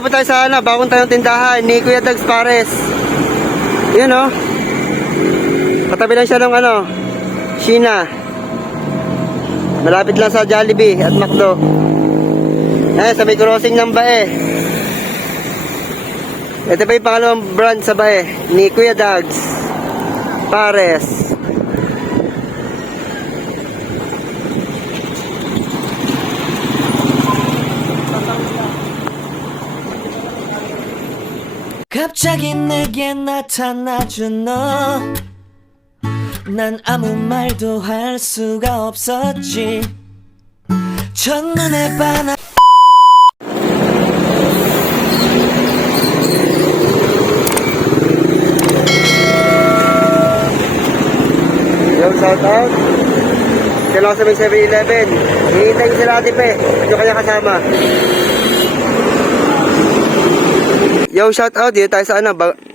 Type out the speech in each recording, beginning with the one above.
Dito po tayo sa bagong tayong tindahan ni Kuya Dags Pares. Yun o. Katabi lang siya ng Sheena. Malapit lang sa Jollibee at McDo. Ayan, sa may crossing ng Bae. Ito pa yung pangalawang brand sa Bae ni Kuya Dags Pares. 갑자기 내게 나타나준 너 난 아무 말도 할 수가 없었지 첫눈에 반한 Yo, shout out. Sila sa may 7-Eleven. Hihintay ko sila ate pe. Yung kanya kasama. Yo, shout out. Dito tayo sa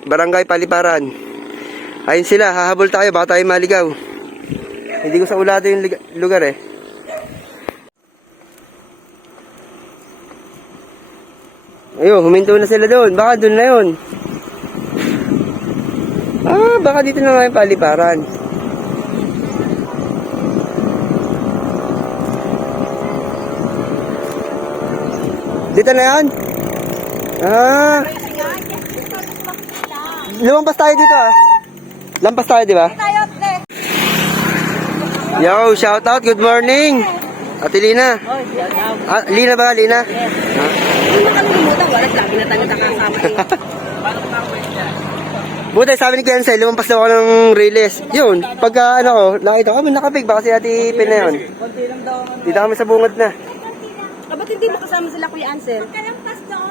Barangay Paliparan. Ayun sila, hahabol tayo. Baka tayo maligaw. Hindi ko sa ulado yung lugar eh. Ayun, huminto na sila doon. Baka doon na yun. Baka dito na nga yung Paliparan. Dito na yan? Lumampas tayo dito Lampas tayo, di ba? Yo, shout out, good morning. Ate Lina. Lina ba? Lina? Buti, sabi ni Kensel, lumampas daw ako ng release. Yun, pagka nakita ko, nakapig ba kasi Ate Pin na yun? Dito kami sa bungad na. Ba't hindi mo kasama sila Kuya Ansel?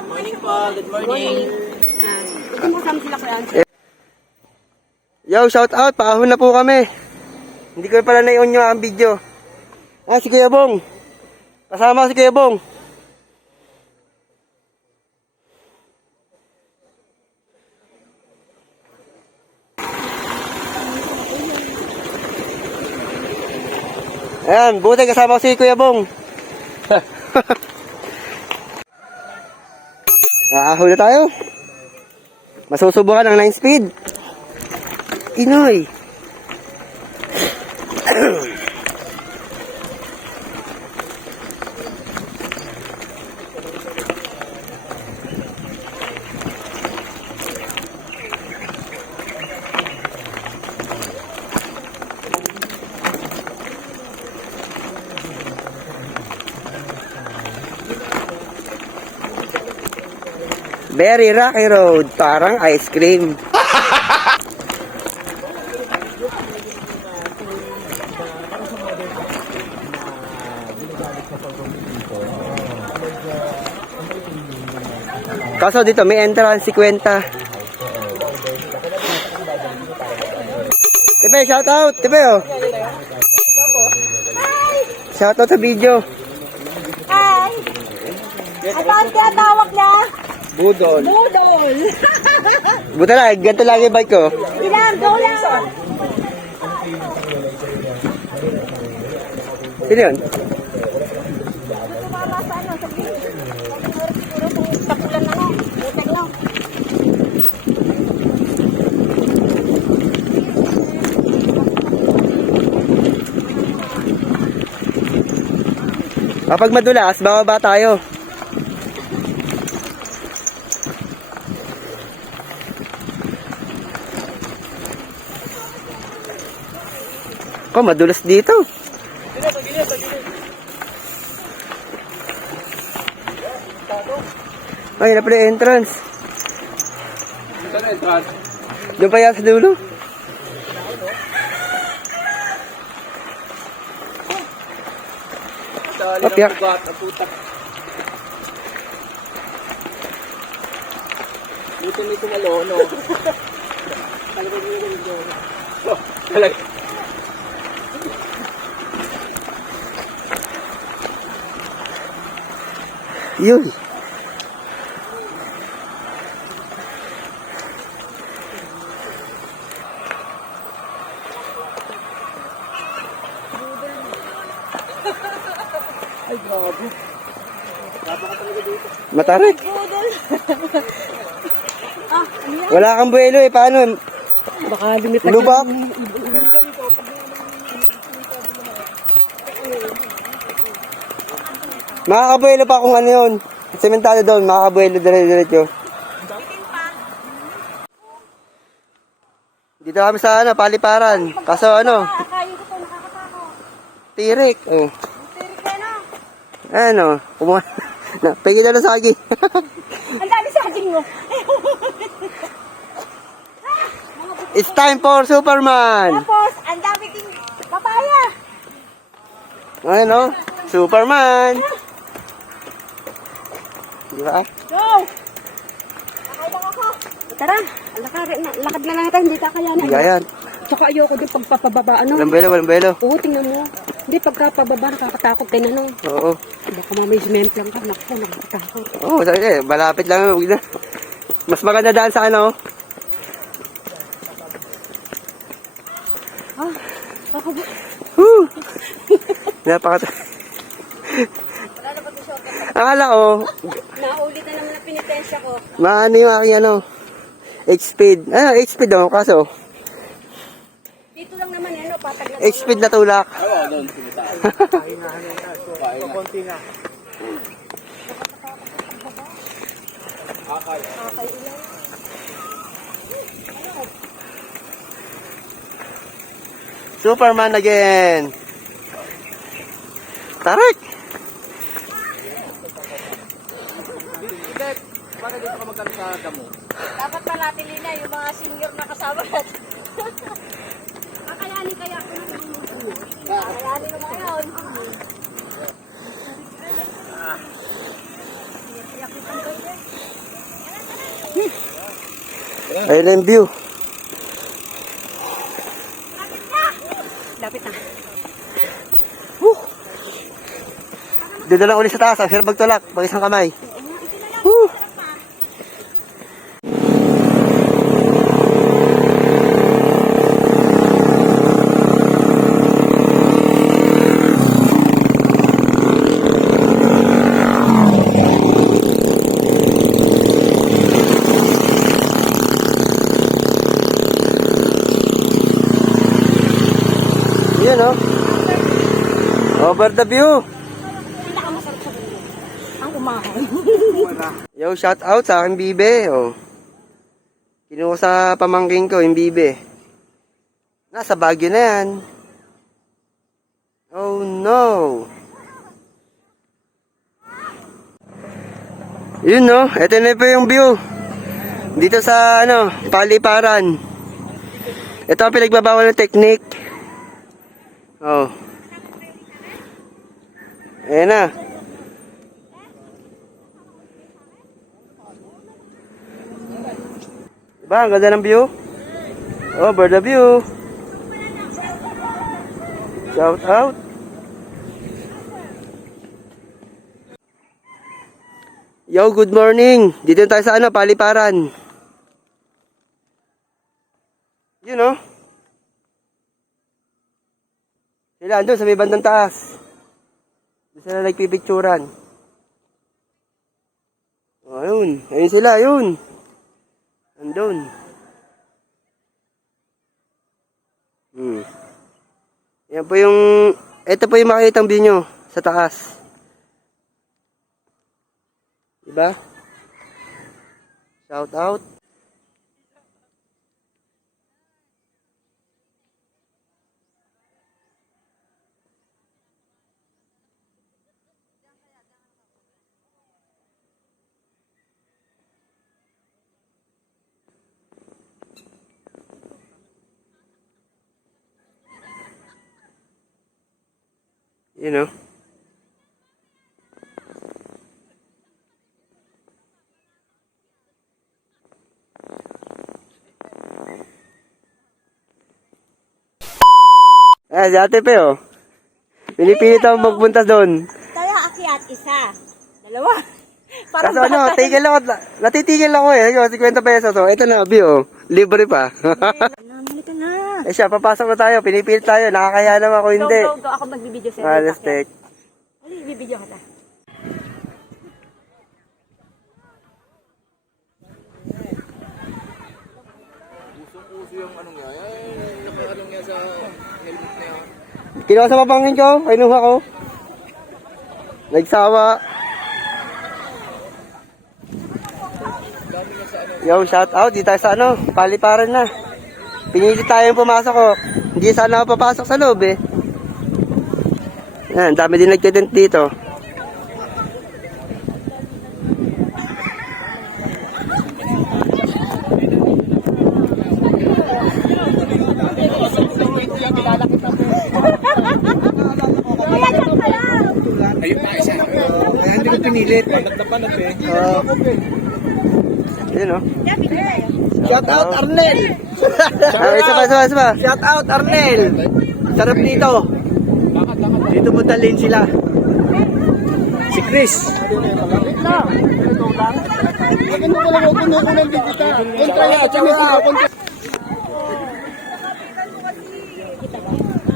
Morning po, good morning. Hindi mo kasama sila Kuya Ansel? Yo, shout out, paahon na po kami. Hindi ko pala na-on nyo ang video. Si Kuya Bong. Kasama si Kuya Bong. Ayan, buti kasama ko si Kuya Bong. Ahon na tayo. Masusubukan ng 9 speed. Inoy. Very rocky road, parang ice cream. Kaso dito may entrance 50. Tepe, shout out, Tepe Shout out sa video. Hi! Ano ang tinatawag niya? Budol. Budol! Buta lang, ganito lagi bike ko. Ilan, go lang! Sino yun? Tumama sa sa beach. Tapulan na nga. Butag lang. Kapag madulas, bababa tayo. Madulas dito. Ay, na pala entrance. Saan entrance? Doon pa yan sa dulo. Opyak. Dito may sumalono. Talaga dito dito. Talaga. Yun. Ay, grabe. Grabe ka talaga dito. Matarik. Budol! Wala kang buwelo eh, paano? Baka lumipad Lubak? Makakabuelo pa kung ano yun. Sementado doon, makakabuelo dire-diretso. Dito kami sa ano, paliparan. Kaso ano, Akayin ko to, nakakatakot. tirik. Oh. Tirik ka na. Ano, kumuha. Pagin na lang sagi. Ang dami sa ating mo. It's time for Superman. Tapos, ang dami ting papaya. Ano? Superman. Di ba? Go! Akay lang ako. Tara, lakad na lang tayo, hindi kakayanan. Hindi yan. Tsaka ayoko din pagpapababa, ano? Walang buwelo, walang buwelo. Oo, tingnan mo. Hindi, pagkapababa, nakakatakot din, ano? Oo. Baka mamay sumemplang ka, naku, nakakatakot. Oo, sabi eh, malapit lang. Huwag na. Mas maganda daan sa ano. Ah, kakabo. Woo! Napakat... Akala ko, Naulit na naman ang pinitensya ko. maano yung aking ano, H-speed. H-speed daw, kaso, Dito lang naman, ano, patag na. H-speed na tulak. Oo, doon. Sumitaan. Konti na. Akay. Akay ilan. Superman again. Tarik! Dek, bakit dito ka magkano sa damo? Dapat pala nila yung mga senior na kasama natin. Kakayanin kaya ako ng kakayanin mo ngayon. Ayun ang view. Lapit na. Doon na lang ulit sa taas. Ang hirap magtulak. Pag isang kamay. Woo! Yun, oh. Over the view. Pinakamasarap sa mundo. Ang umahay. Yo, shout out sa aking bibe. Oh. Kinuha sa pamangking ko, yung bibe. Nasa Baguio na yan. Oh no. Yun no, eto na po yung view. Dito sa ano, paliparan. Ito ang pinagbabawal ng technique. Oh. Ayan na. Diba? Ang ganda ng view. Over the view. Shout out. Yo, good morning. Dito tayo sa ano, paliparan. Yun know? Sila andun sa may bandang taas. Doon sila nagpipicturan. Oh, ayun. Ayun sila, ayun. Andun. Yan po yung, ito po yung makikitang view nyo sa taas. Diba? Shout out. You know. Si Ate Pe, oh. Pinipilit ako magpunta doon. Tayo akyat, isa. Dalawa. Parang Kaso ano, tigil ako, natitigil ako eh. 50 pesos, oh. Ito na, view, oh. Libre pa. Halika na. Eh siya, papasok na tayo, pinipilit tayo. Nakakaya naman ako, hindi. Go. Ako magbibideo sa'yo. Let's take. Ali, bibideo kita. ano niya. Naka-ano niya sa helmet na yan. Kinuha sa papangin ko, kinuha ko. Nagsawa. Yo, shout out, di tayo sa ano, paliparan na. Pinili tayong pumasok ko. Hindi sana ako papasok sa loob eh. Yan, dami din nagtitent dito. Ayun pa isa. Kaya hindi ko pinilit. Panat eh. Yun o. Shout out Arnel! Isa pa. Shout out Arnel! Sarap dito. Dito mo dalhin sila. Si Chris.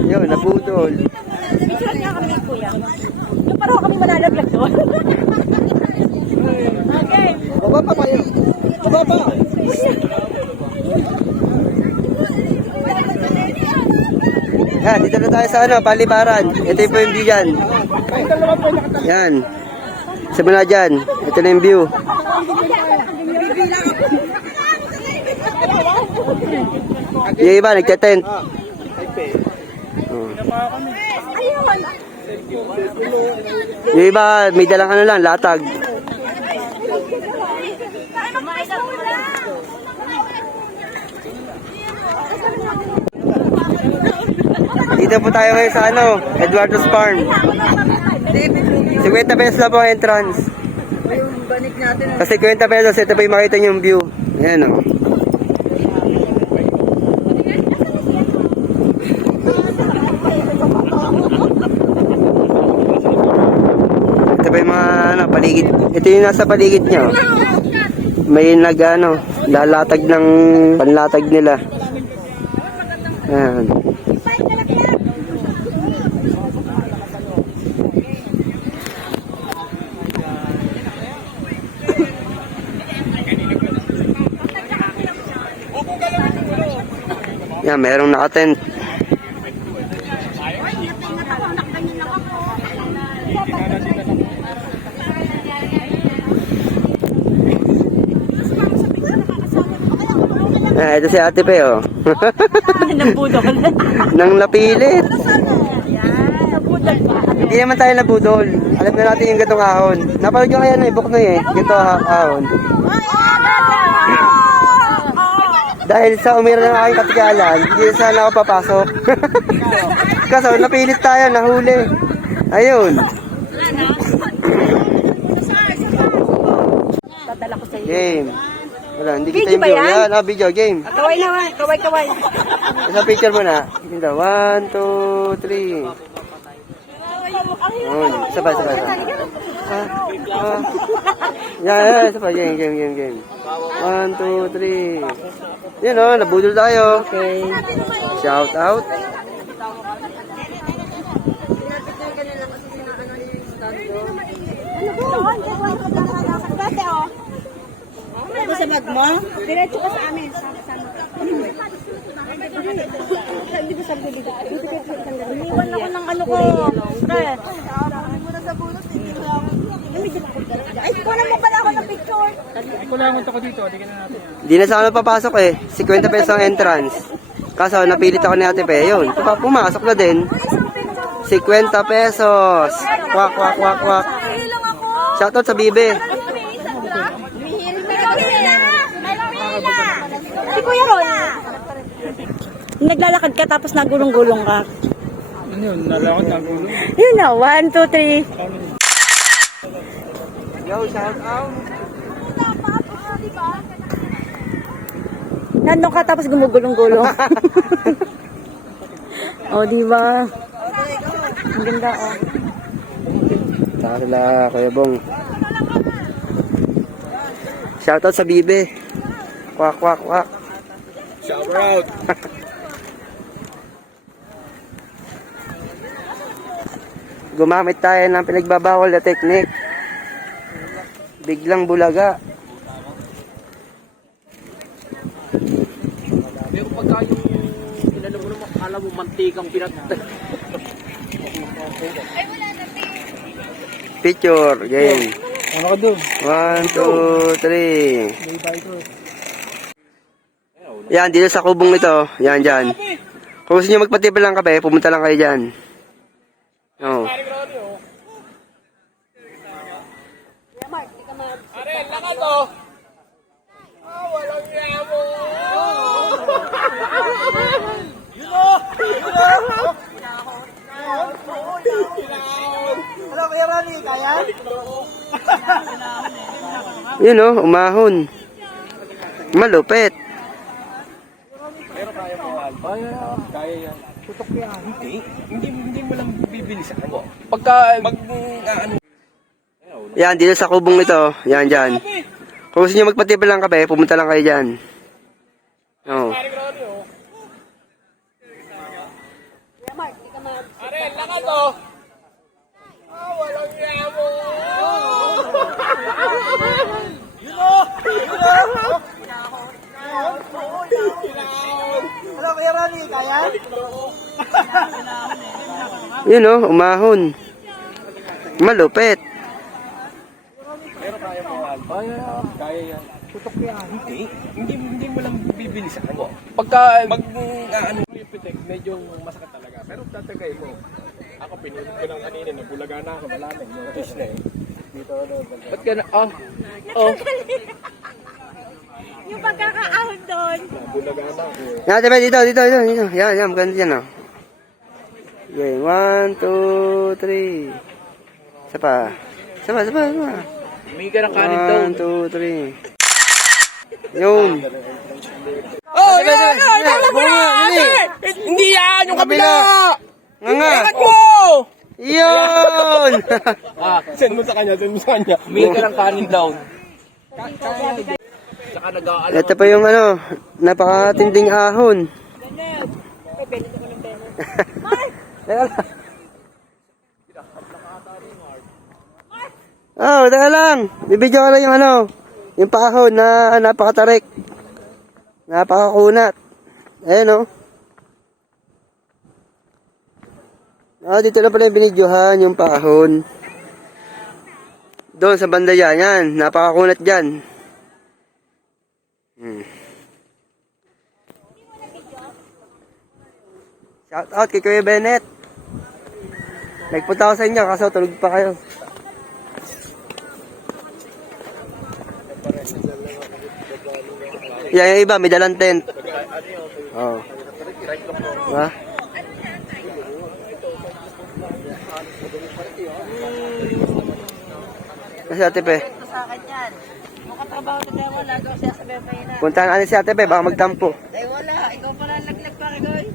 Yun, naputol. Picture niya kami ni Kuya. Yung parang kami malalaglag doon. Okay. Baba pa kayo. Baba pa. Yan, dito na tayo sa ano, paliparan. Ito yung po yung view dyan. Yan. Simula dyan. Ito na yung view. Yung iba, nagtatent. Yung iba, may dalang ano lang, latag. Dito po tayo ngayon sa ano, Eduardo's Farm. 50 pesos lang po ang entrance. Kasi 50 pesos, ito po yung makita niyo yung view. Ayan o. Ito pa yung mga ano, paligid. Ito yung nasa paligid niyo. May nag-ano, lalatag ng panlatag nila. Ayan. Yan, merong nakatent. Ito si Ate Pe, oh. Nabudol. Nang napilit. Nabudol pa. Hindi naman tayo nabudol. Alam na natin yung gatong ahon. Napanood ko kaya na, Buknoy eh. Gato ahon. Dahil sa umira ng aking katigalan, hindi na sana ako papasok. Kaso napilit tayo, nahuli. Ayun. Dadala ko sa iyo. Game. Wala, hindi kita Video yung ba view. yan? Yan, video, game. Kaway naman. Kaway. Isang picture muna. Ito, 1, 2, 3. Oh, sabay. Yan, sabay. Game. 1, 2, 3. Yan o, nabudol tayo. Okay. Shout out. Ito sa bag mo? Diretso ka sa amin. Hindi ko sabi dito. Iniwan ako ng ano ko. Pre. Ay, kunan mo pala ako ng picture. Di na sana papasok eh. 50 pesos ang entrance. Kaso napilit ako ni Ate Pe. Yun, pumasok na din. 50 pesos. Kwak. Shout out sa Bibe. Si Kuya Ron. Naglalakad ka tapos nagulong-gulong ka. Ano yun? Nalakot na gulo. Yun na, 1, 2, 3. Yo, shout out. Nandun ka tapos gumugulong-gulong. O, diba? Ang ganda, oh. Saka sila, Kuya Bong. Shout out sa Bibe. Kwak. Shout out. Gumamit tayo ng pinagbabawal na technique. Biglang bulaga. pagka yung inano mo naman, alam mo, mantikang pinatay. Picture, game. Ano ka doon? 1, 2, 3. Yan, dito sa kubong ito. Yan, dyan. Kung gusto nyo magpatibal ng kape, pumunta lang kayo dyan. Oh. Yun oh, umahon. Malupit. Kaya yan. Tutok yan. Hindi mo lang bibili sa kanya. Pagka ano. Yan, dito sa kubong ito. Yan, dyan. Kung gusto nyo magpatibal ng kape, pumunta lang kayo dyan. Oh. Yun oh, umahon. Malupit. Kaya yan. Tutok yan. Hindi mo lang bibili sa kanya. Pagka ano yung pitik, medyo masakit talaga. Pero tatagay mo. Ako pinulog ko lang kanina, nabulaga na ako, wala na, yung fish na eh. Dito ano. Ba't ka na, oh. Yung pagkakaahon doon. Nabulaga na ako. Yan, diba, dito. Yan, yan, maganda dyan oh. Okay, 1, 2, 3. Isa pa. Humingi ka ng kanin daw. 1, 2, 3. Yun. Oh, yan! Hindi yan! Yung kabila! Nga. Mo! Yun! Send mo sa kanya. Humingi ka ng kanin daw. Saka nag-aalam. Ito pa yung ano, napakatinding ahon. Oh, teka lang. Bibidyo ko lang yung ano, yung paahon na napakatarik. Napakakunat. Ayan oh. Dito na pala yung binidyohan, yung paahon. Doon sa banda yan, napakakunat dyan. Shout out kay Kuya Bennett. Nagpunta ako sa inyo kaso tulog pa kayo. Yan yung iba, may dalang tent. Oh. Diba? Kasi Ate Pe. Sa akin yan. Makatrabaho sa kaya wala daw siya sa bebay na. Puntahan natin si Ate Pe, baka magtampo. Ay wala, ikaw pala laglag pa kagoy.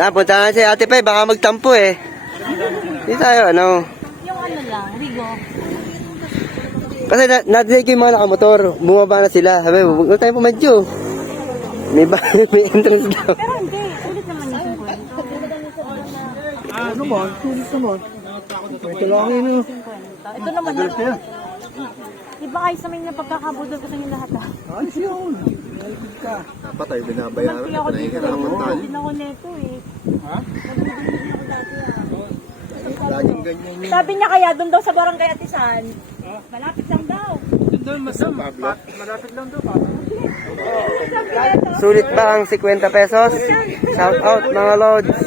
Yan, puntahan natin si Ate Pe, baka magtampo eh. Hindi tayo, ano. Yung ano lang, Rigo. Kasi nadinig ko yung mga nakamotor, bumaba na sila. Sabi, huwag na tayo pumadyo. May entrance daw. Pero hindi, ulit naman yung kwento. Ano ba? Sulit naman. Ito lang yun. Ito naman na. Iba kayo sa mga pagkakabudol ko sa inyo lahat ah. Alis yun. Dapat tayo binabayaran. Hindi ako dito. Pinahihirapan tayo. Hindi ako neto eh. Ha? Laging ganyan yun. Sabi niya kaya doon daw sa barangay Atisan. Malapit lang daw. Doon malapit lang doon. Sulit ba ang 50 pesos? Shout out mga lods.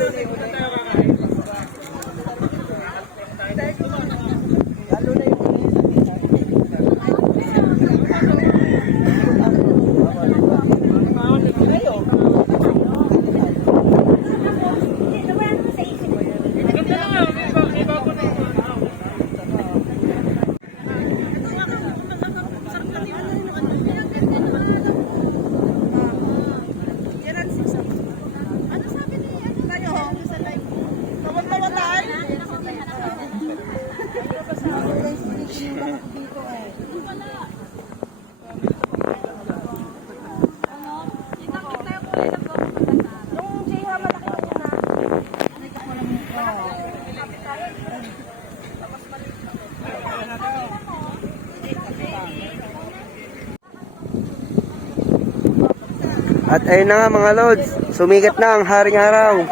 At ayun na nga mga lods, sumikat na ang haring araw.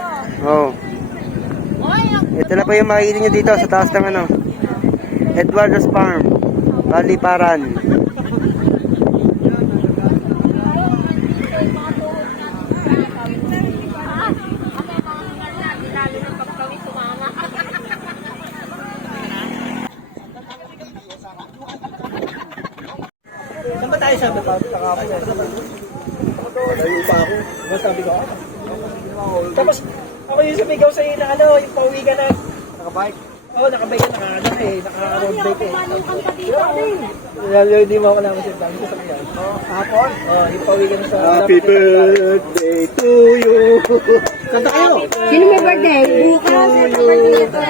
Oh. Ito na po yung makikita nyo dito sa taas ng ano, Eduardo's Farm, Baliparan. Saan ba tayo sabi pa? Layo pa ako. Sabi ko. Tapos, ako yung sumigaw sa'yo na ano, yung pauwi ka na. Nakabike. Oo, nakabay ka, naka-road bike eh. Manukan ka dito, Alin. Hindi mo ako naman siya. Dami ko sabihan. Hapon. Oo, yung pauwi ka na sa... Happy birthday to you. Kanta kayo! Sino may birthday? Bukas. Ito birthday ito.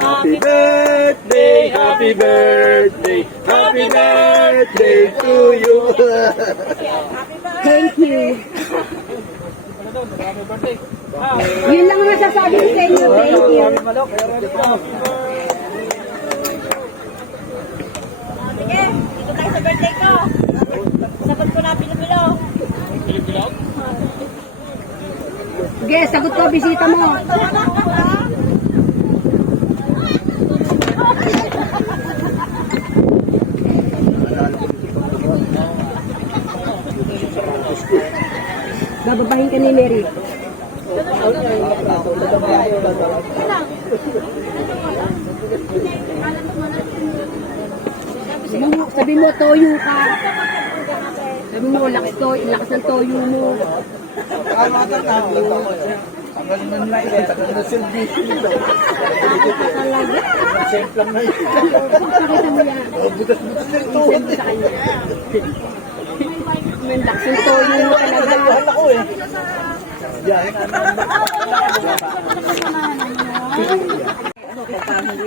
Happy birthday, happy birthday, happy birthday to you. Thank you. Yun lang ang masasabi ko sa inyo. Thank you. Sige, dito tayo sa birthday ko. Sagot ko na Pilipino. Sige, sagot ko, bisita mo. Bababahin ka ni Mary. Sabi mo, toyo ka. Sabi mo, lakas ng toyo mo. Pakita mo yan. Send mo sa kanya. May lakas ng toyo mo talaga.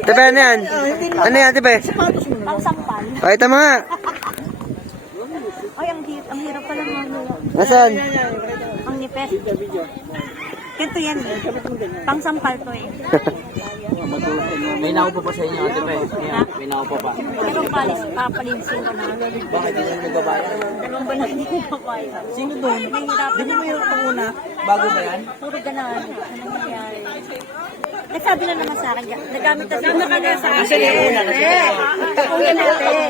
Tepe, ano yan? Ano yan, Tepe? Pangsampal. Pakita mo nga. Ay, ang hirap pala ng ano. Nasaan? Ang nipes. Ganito yan eh. Pangsampal to eh. May naupo pa sa inyo, ate Pe. May naupo pa. Pero papalinsin ko na. Bakit hindi mo babayan? Dalawang ba na hindi ko papayag? Sino doon? Nahihirapan Di ba ako. mayroon pa muna? Bago ba yan? Puro ganun. Ano nangyari? Nagsabi lang naman sa akin. Nagamit na sama ka na sa akin. Kasi yung una kasi. Una natin.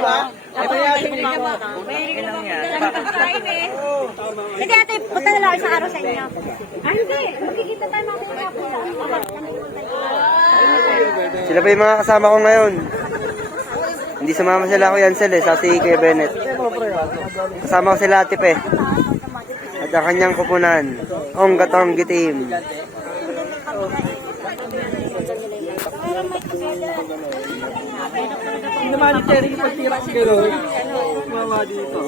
Ito yung tingnan. Sige ate, punta na lang sa araw sa inyo. Ay hindi, magkikita tayo mamaya sa kapila. Sila pa yung mga kasama ko ngayon. Hindi sumama sila ako Yansel sa si Kuya Bennett. Kasama ko sila Ate Pe. At ang kanyang kupunan, Ong Gatong Gitim. Hindi naman ni Terry yung pagtira ko gano'n. Mama dito.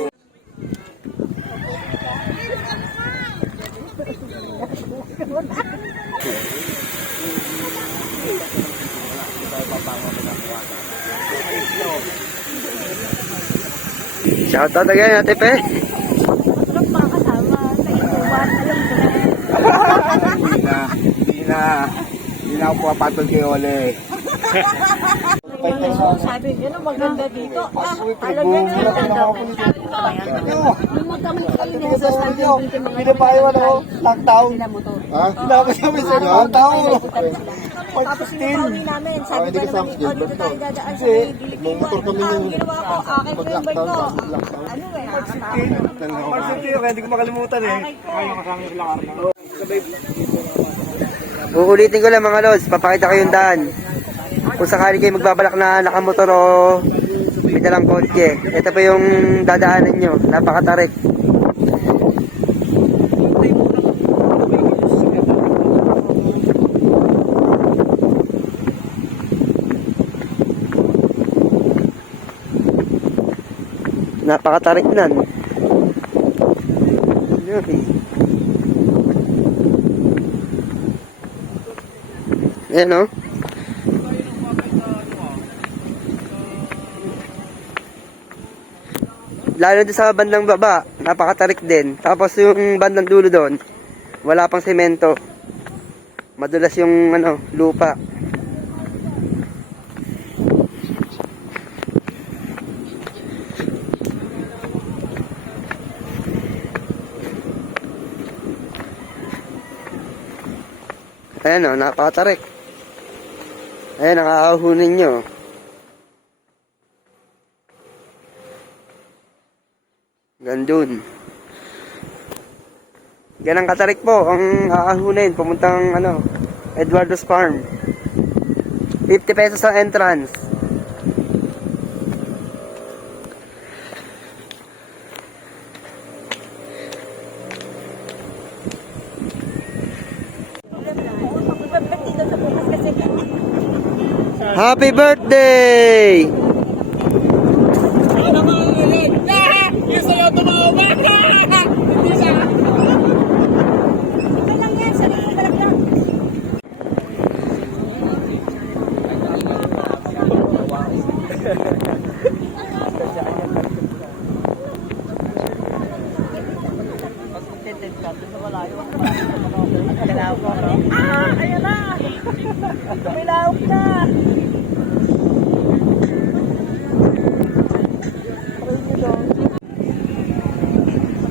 Shoutout again Ate Pe. Sarap makakasama sa inuwan. Alam ko na. Hindi na ako papatol kay Ole. Sabi niya na maganda dito. Alam niya na maganda. Nung magkamit kami na sa stadium, Pinapayawan ako, lockdown. Ha? Pinapos kami sa lockdown. tapos pinauwi namin. Sabi ko naman, dito tayo dadaan sa may Nung motor kami yung ginawa ko, akin ko yung bike ko. lockdown. Ano eh, nakakatakot. Hindi ko makalimutan eh. Uulitin ko lang mga lods, papakita ko yung daan. Kung sakali kayo magbabalak na nakamotor o may dalang kotse, ito pa yung dadaanan nyo, napakatarik. Napakatarik nan. Yun eh. Ayan o. Lalo doon sa bandang baba, napakatarik din. Tapos yung bandang dulo doon, wala pang semento. Madulas yung ano, lupa. Ayan o, napakatarik. Ayan, ang aahunin nyo. Gandun. Ganang katarik po ang aahunin. Pumuntang Eduardo's Farm. 50 pesos ang entrance. Happy birthday! Ayan na! Tumilawak na!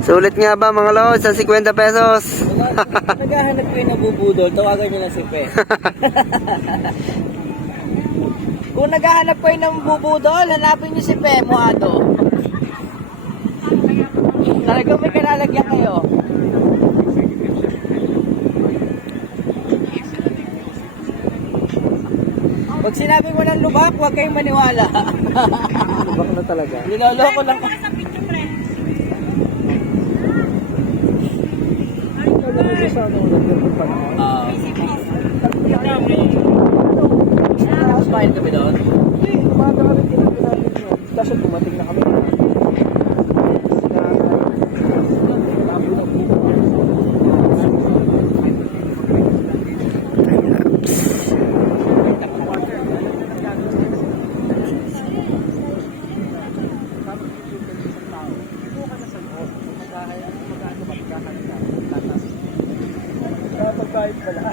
Sulit nga ba mga lods sa 50 pesos? Naghahanap kayo ng bubudol, tawagan nyo lang si Pe. Kung naghahanap kayo ng bubudol, hanapin nyo si Pe, Muado. Talagang may kalalagyan kayo. Pag sinabi mo ng lubak, huwag kayong maniwala. Lubak na talaga. Niloloko lang. Smile kami doon. Kasi tumating na kami. Kahit pala.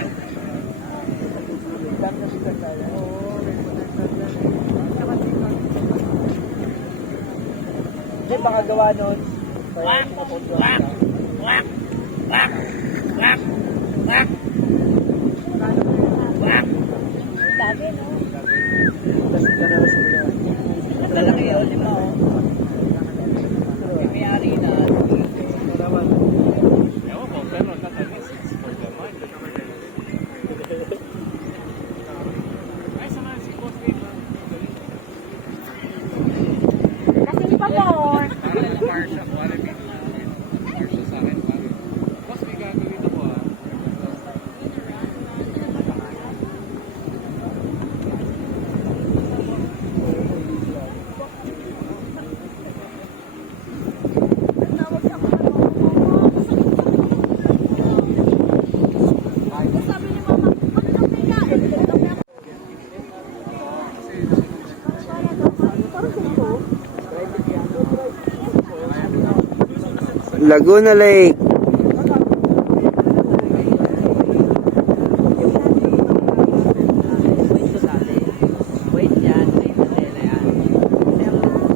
Hindi, baka gawa nun. Wak! Wak! Wak! Wak! Wak! Wak! Wak! Sabi, no? Lalaki yun, lima o. May ari na. Kasi pa more. Laguna Lake. Wait yan, may hotel yan.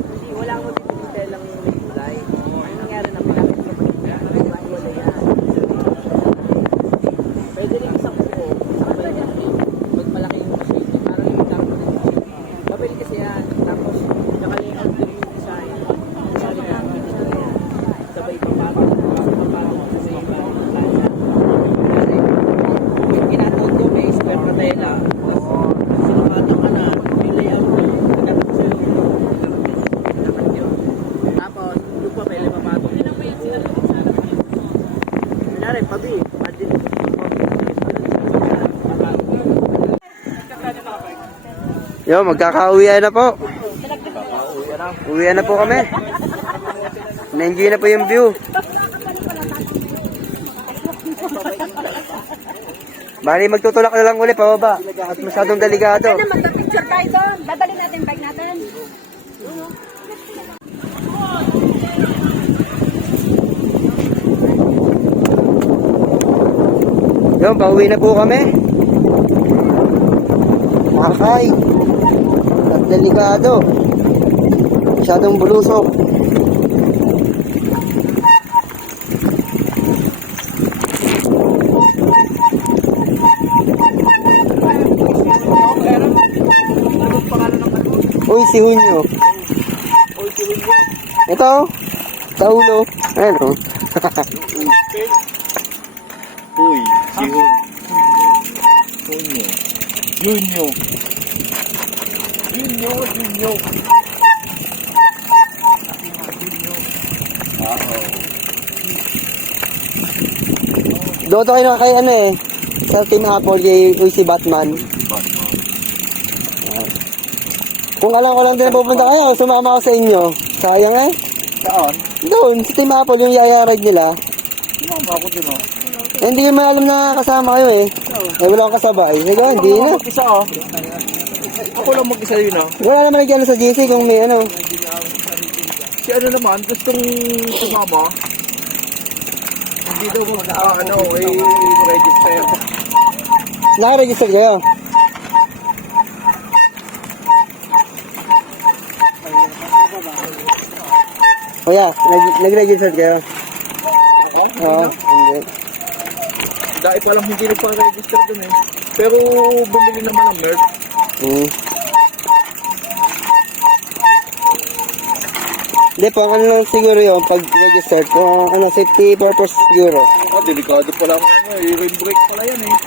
Kasi wala mo dito hotel ang kulay. Ang nangyari na malapit sa Manila, wala yan. Pwede rin isang buo, isang malaki. Pag malaki yung facility, parang yung tapos rin. Mabili kasi yan, tapos naka-layout din yung design. Sabi ka, sabay papatong sa iba ng kanya. Kasi, yung kinatawag ko may square patela, sinapatong ka na, may layout mo, dapat sa'yo, dapat yun. Tapos, doon pa may limapatong. Yun ang may sinarap sa akin. Kunyari, pabi, imagine, Yo, magkakauwian na po. Uwian na po kami. Na-enjoy na po yung view. Bali, magtutulak na lang ulit pababa. At masyadong delikado. Ano, magpapicture tayo doon. Dadalhin natin bike natin. Yo, pauwi na po kami. Makakay. At delikado. Masyadong bulusok. Uy, si Hunyo. Ito, sa ulo. Ayan o. Uy, si Hunyo. Hunyo. Hunyo. Doon kayo na kay ano eh. Sa Team Apple, kay si Batman. Kung alam ko lang din na pupunta kayo, sumama ako sa inyo. Sayang eh. Saan? Doon, sa Team Apple, yung yaya ride nila. Sumama ako din, oh. Eh, hindi mo alam na kasama kayo eh. Eh, wala akong kasabay. Sige, hindi na. Mag-isa, oh. Ako lang mag-isa yun, oh. Wala naman nagyano sa GC kung may ano. Si ano naman, gustong sumama. Hindi daw mo register. Naka-register kayo. Kuya, nag-register kayo? Oo, hindi. Dahil pa lang hindi nagpa-register dun eh. Pero bumili naman ng merch. Hindi po, ano lang siguro yung pag-register. Kung ano, safety purpose siguro. Ah, delikado pala ako nga. Rim brake pala yan eh.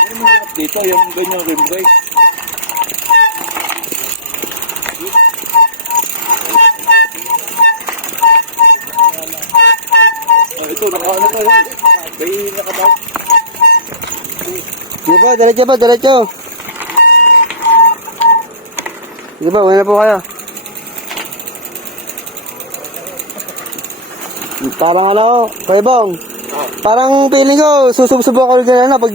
Ano mo dito, yung ganyang rim brake. Ito, naka-ano tayo. May nakabag. Sige po, diretso po, diretso. Sige po, una po kayo. Parang ano, Kuya Bong. Parang feeling ko, susubsubo ako dyan ano, pag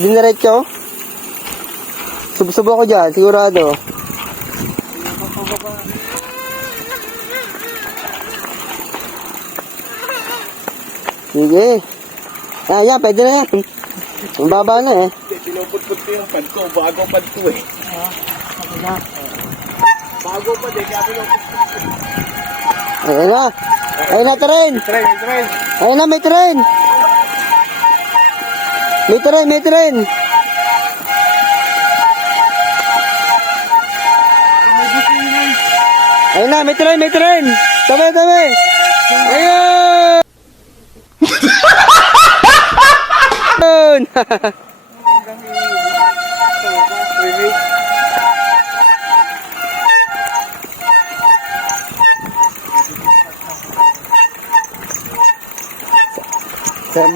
diniretso. Subsubo ako dyan, sigurado. Sige. Yan, pwede na yan. Ang baba na eh. Pinuput-put ko yung pad ko. Bago pad ko eh. Bago pad eh. Kaya pinuput-put ko. Ayun na. Ayun na, tren. Tren. Ayun na, may tren. May tren. Ayun na, may tren. Tabi. Ayun! Ayun!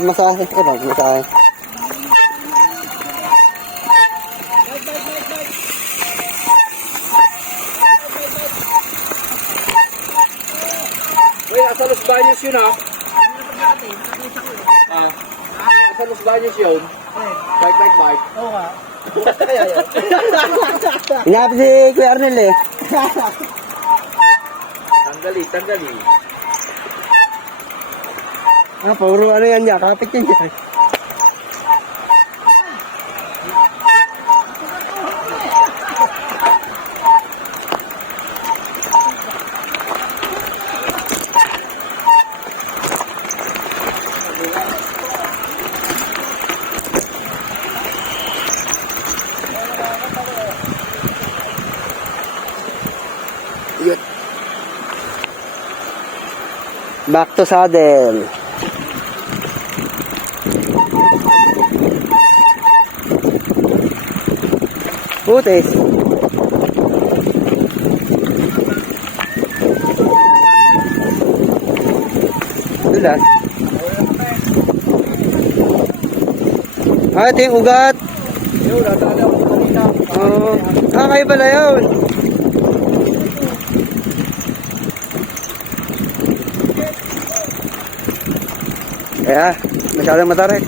Masahe ko ba? Masahe. Uy, nasa Los Baños yun ha. Nasa Los Baños yun. Bike. Oo nga. Hinapit si Kuya Arnel eh. Tanggali. Puro ano yan dyan, kapit yan dyan. Yun. Back to saddle. Putis. Dulas. Ito yung ugat. Yun, natala ako kanina. Oo. Kayo pala yun. Masyadong matarik.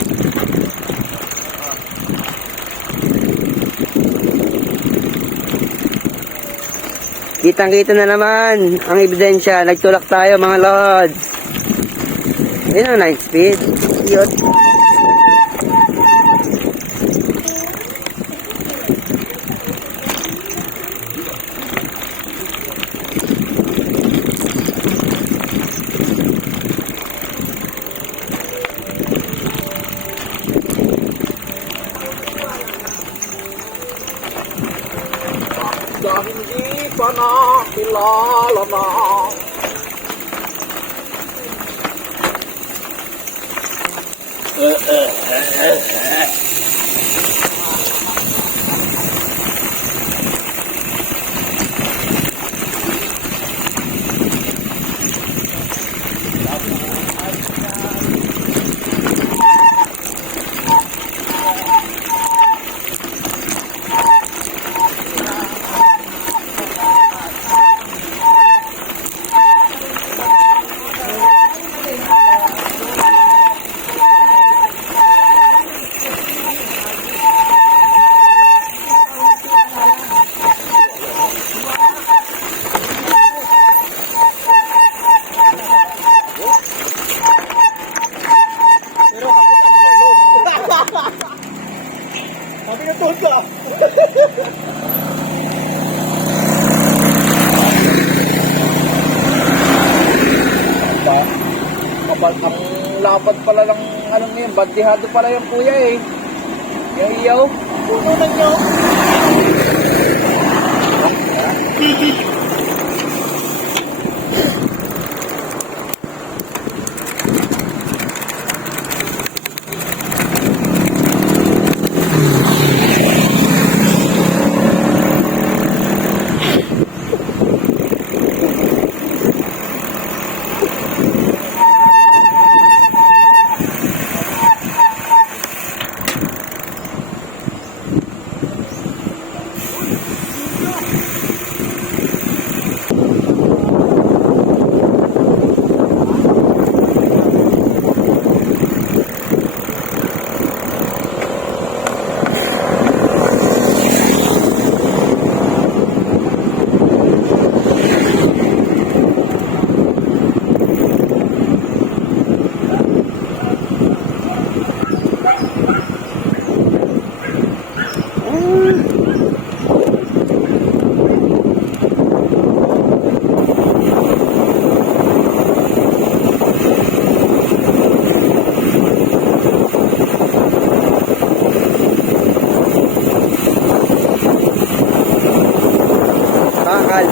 Kitang-kita na naman ang ebidensya. Nagtulak tayo mga lods. Yun ang 9 speed. Yun. hindi pa nakilala na. Kapag ang lapad pala ng ano ngayon, bandihado pala yung kuya eh. Yung iyaw, puno na nyo.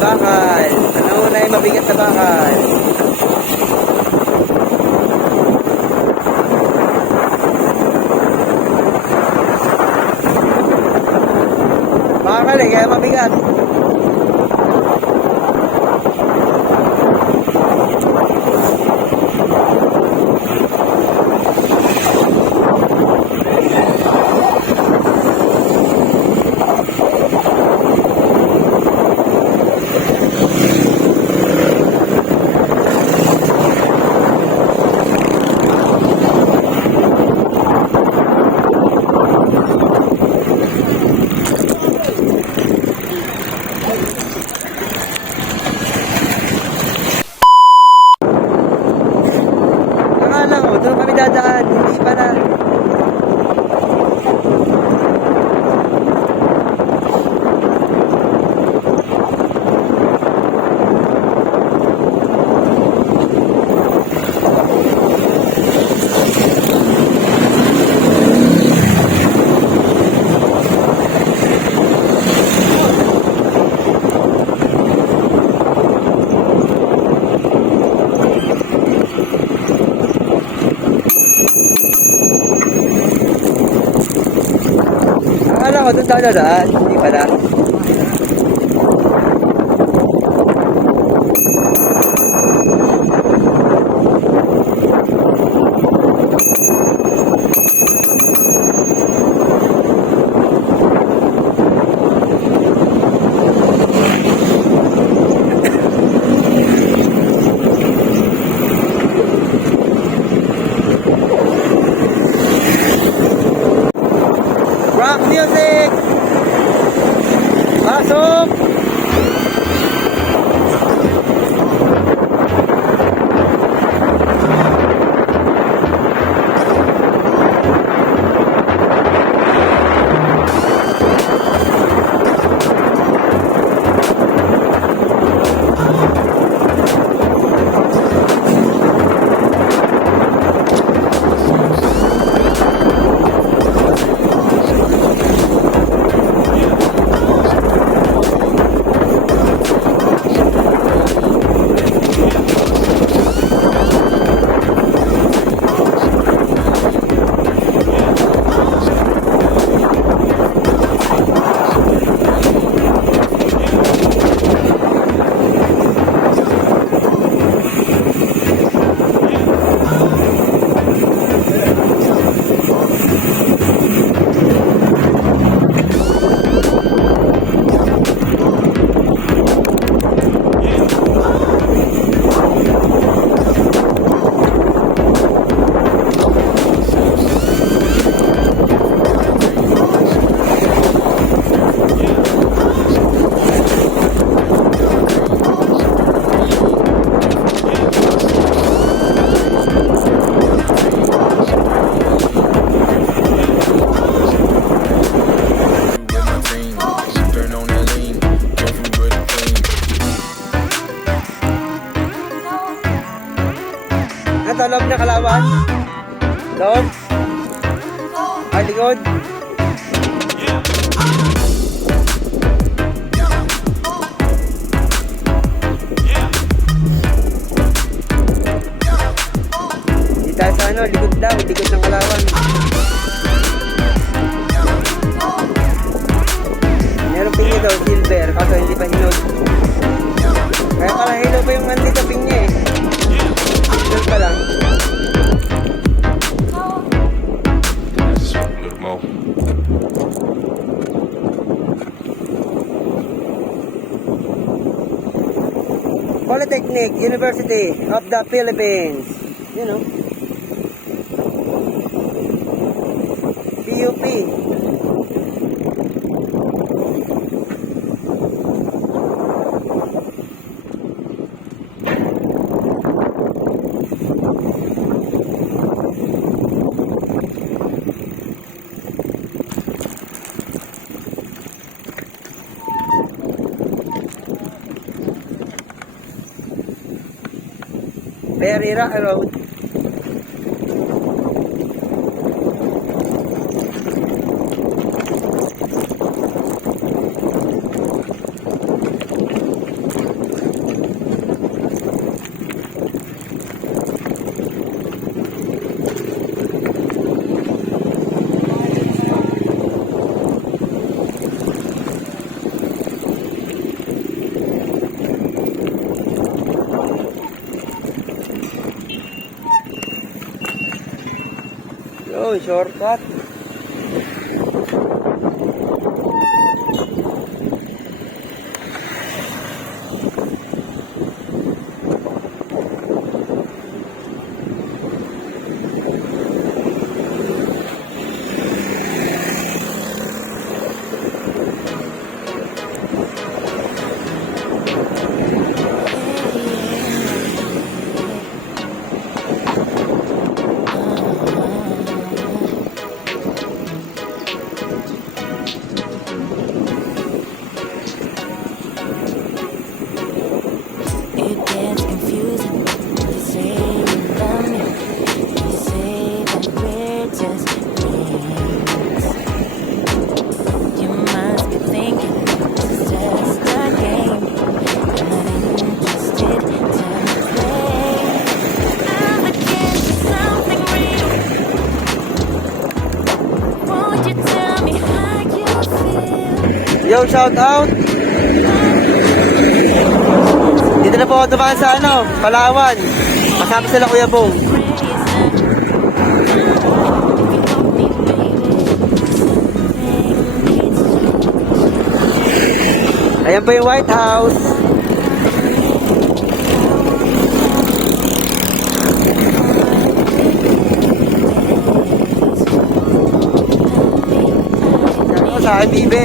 Bakal. Ano na yung mabigat na bakal? Bakal eh, kaya mabigat. Doon kami dadaan, hindi pa na. Akala ko doon tayo dadaan, hindi pala. Rock music! Pasok! Palawan? Loob? Ay, likod? Di tayo sa ano, likod daw, likod ng Palawan. Meron pingi daw, silver, kaso hindi pa hinog. Kaya pala hinog pa yung nandito pingi eh. Hinog pa lang. Look mo. Polytechnic University of the Philippines. You know. PUP. Pereira Road. Yun, shortcut. It gets confusing. You say you love me. You say that we're just friends. You must be thinking it's just a game. I'm not interested to play. I'm looking for something real. Won't you tell me how you feel? Yo, shout out. Dito na po ako dumaan sa ano, Palawan. Kasama sila Kuya Bong. Ayan po yung White House. Ano, sa akin, Bibe.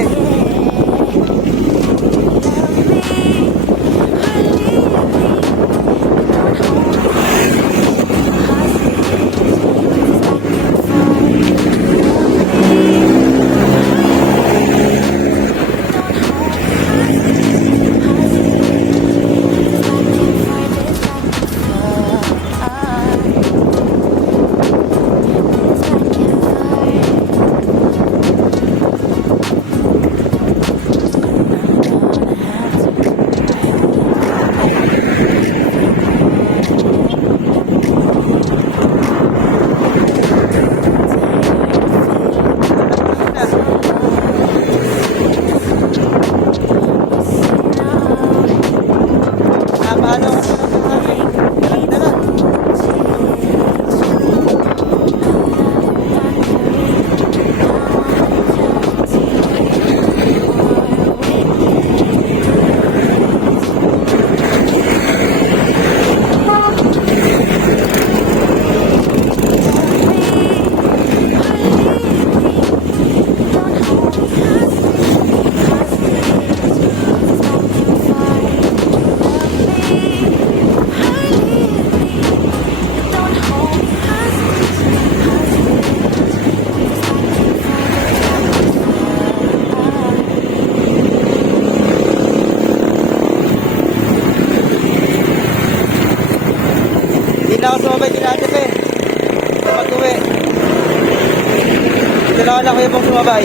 bahala kuya pong sumabay.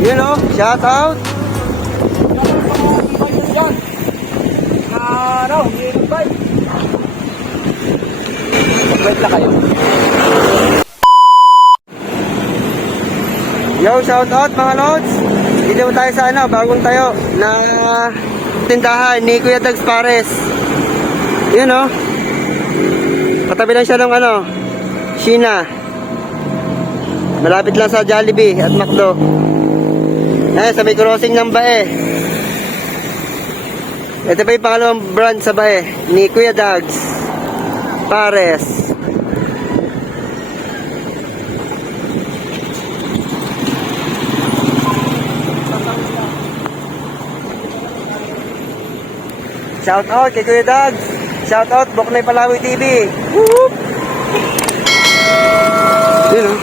Yun o, shout out. Wait na kayo. Yo, shout out mga lods. Dito tayo sa ano, bagong tayo na tindahan ni Kuya Dags Pares. Yun o. Patabi lang siya ng ano, Sheena. Malapit lang sa Jollibee at McDo. Ayan, sa may crossing ng Bae. Ito pa yung pangalawang brand sa Bae ni Kuya Dags Pares. Shout out kay Kuya Dags. Shout out Buknay Palawi TV. Woo! Yun o.